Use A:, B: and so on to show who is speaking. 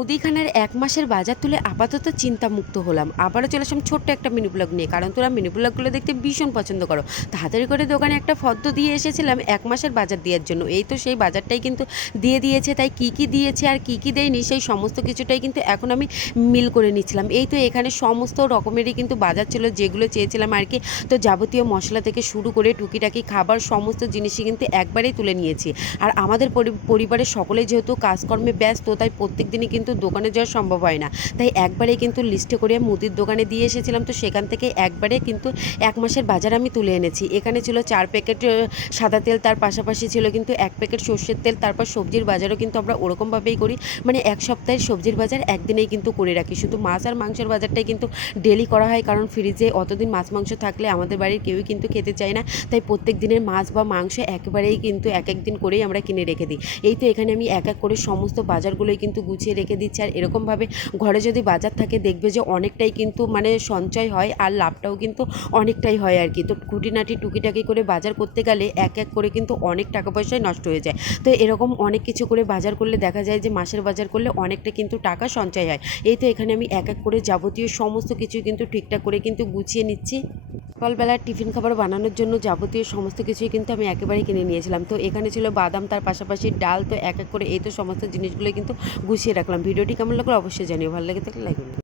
A: মুদিখানার এক মাসের বাজার তুলে আপাতত চিন্তামুক্ত হলাম। আবারও চলে আসলাম ছোট্ট একটা মিনি ব্লগ নিয়ে, কারণ তোরা মিনি ব্লগগুলো দেখতে ভীষণ পছন্দ করো। তাড়াতাড়ি করে দোকানে একটা ফদ্দ দিয়ে এসেছিলাম এক মাসের বাজার দেওয়ার জন্য। এই তো সেই বাজারটাই কিন্তু দিয়ে দিয়েছে, তাই কি কি দিয়েছে আর কি কি দেয়নি সেই সমস্ত কিছুটাই কিন্তু এখন আমি মিল করে নিচ্ছিলাম। এই তো এখানে সমস্ত রকমেরই কিন্তু বাজার ছিল, যেগুলো চেয়েছিলাম আর কি। তো যাবতীয় মশলা থেকে শুরু করে টুকিটাকি খাবার সমস্ত জিনিসই কিন্তু একবারেই তুলে নিয়েছি। আর আমাদের পরিবারের সকলে যেহেতু কাজকর্মে ব্যস্ত, তাই প্রত্যেক দিনই কিন্তু দোকানে যাওয়া সম্ভব হয় না। তাই একবারে কিন্তু লিস্টে করে মুদির দোকানে দিয়ে এসেছিলাম। তো সেখান থেকে একবারে কিন্তু এক মাসের বাজার আমি তুলে এনেছি। এখানে ছিল চার প্যাকেট সাদা তেল, তার পাশাপাশি ছিল কিন্তু এক প্যাকেট সর্ষের তেল, তারপর সবজির বাজারও কিন্তু আমরা ওরকমভাবেই করি। মানে এক সপ্তাহের সবজির বাজার একদিনেই কিন্তু করে রাখি। শুধু মাছ আর মাংসের বাজারটাই কিন্তু ডেলি করা হয়। কারণ ফ্রিজে অতদিন মাছ, মাংস থাকলে আমাদের বাড়ির কেউই কিন্তু খেতে চায় না। তাই প্রত্যেক দিনের মাছ বা মাংস একেবারেই কিন্তু এক এক দিন করেই আমরা কিনে রেখে দিই। এই তো এখানে আমি এক এক করে সমস্ত বাজারগুলোই কিন্তু গুছিয়ে রেখে দিচ্ছি। আর এরকমভাবে ঘরে যদি বাজার থাকে, দেখবে যে অনেকটাই কিন্তু মানে সঞ্চয় হয় আর লাভটাও কিন্তু অনেকটাই হয় আর কি। তো খুঁটিনাটি, টুকিটাকি করে বাজার করতে গেলে এক এক করে কিন্তু অনেক টাকা পয়সাই নষ্ট হয়ে যায়। তো এরকম অনেক কিছু করে বাজার করলে দেখা যায় যে মাসের বাজার করলে অনেকটা কিন্তু টাকা সঞ্চয় হয়। এই তো এখানে আমি এক এক করে যাবতীয় সমস্ত কিছু কিন্তু ঠিকঠাক করে কিন্তু গুছিয়ে নিচ্ছি। সকালবেলার টিফিন খাবার বানানোর জন্য যাবতীয় সমস্ত কিছুই কিন্তু আমি একেবারে কিনে নিয়েছিলাম। তো এখানে ছিল বাদাম, তার পাশাপাশি ডাল, তো এক এক করে এই তো সমস্ত জিনিসগুলো কিন্তু গুছিয়ে রাখলাম। ভিডিওটি কেমন লাগল অবশ্যই জানিও। ভালো লাগে থাকলে লাইক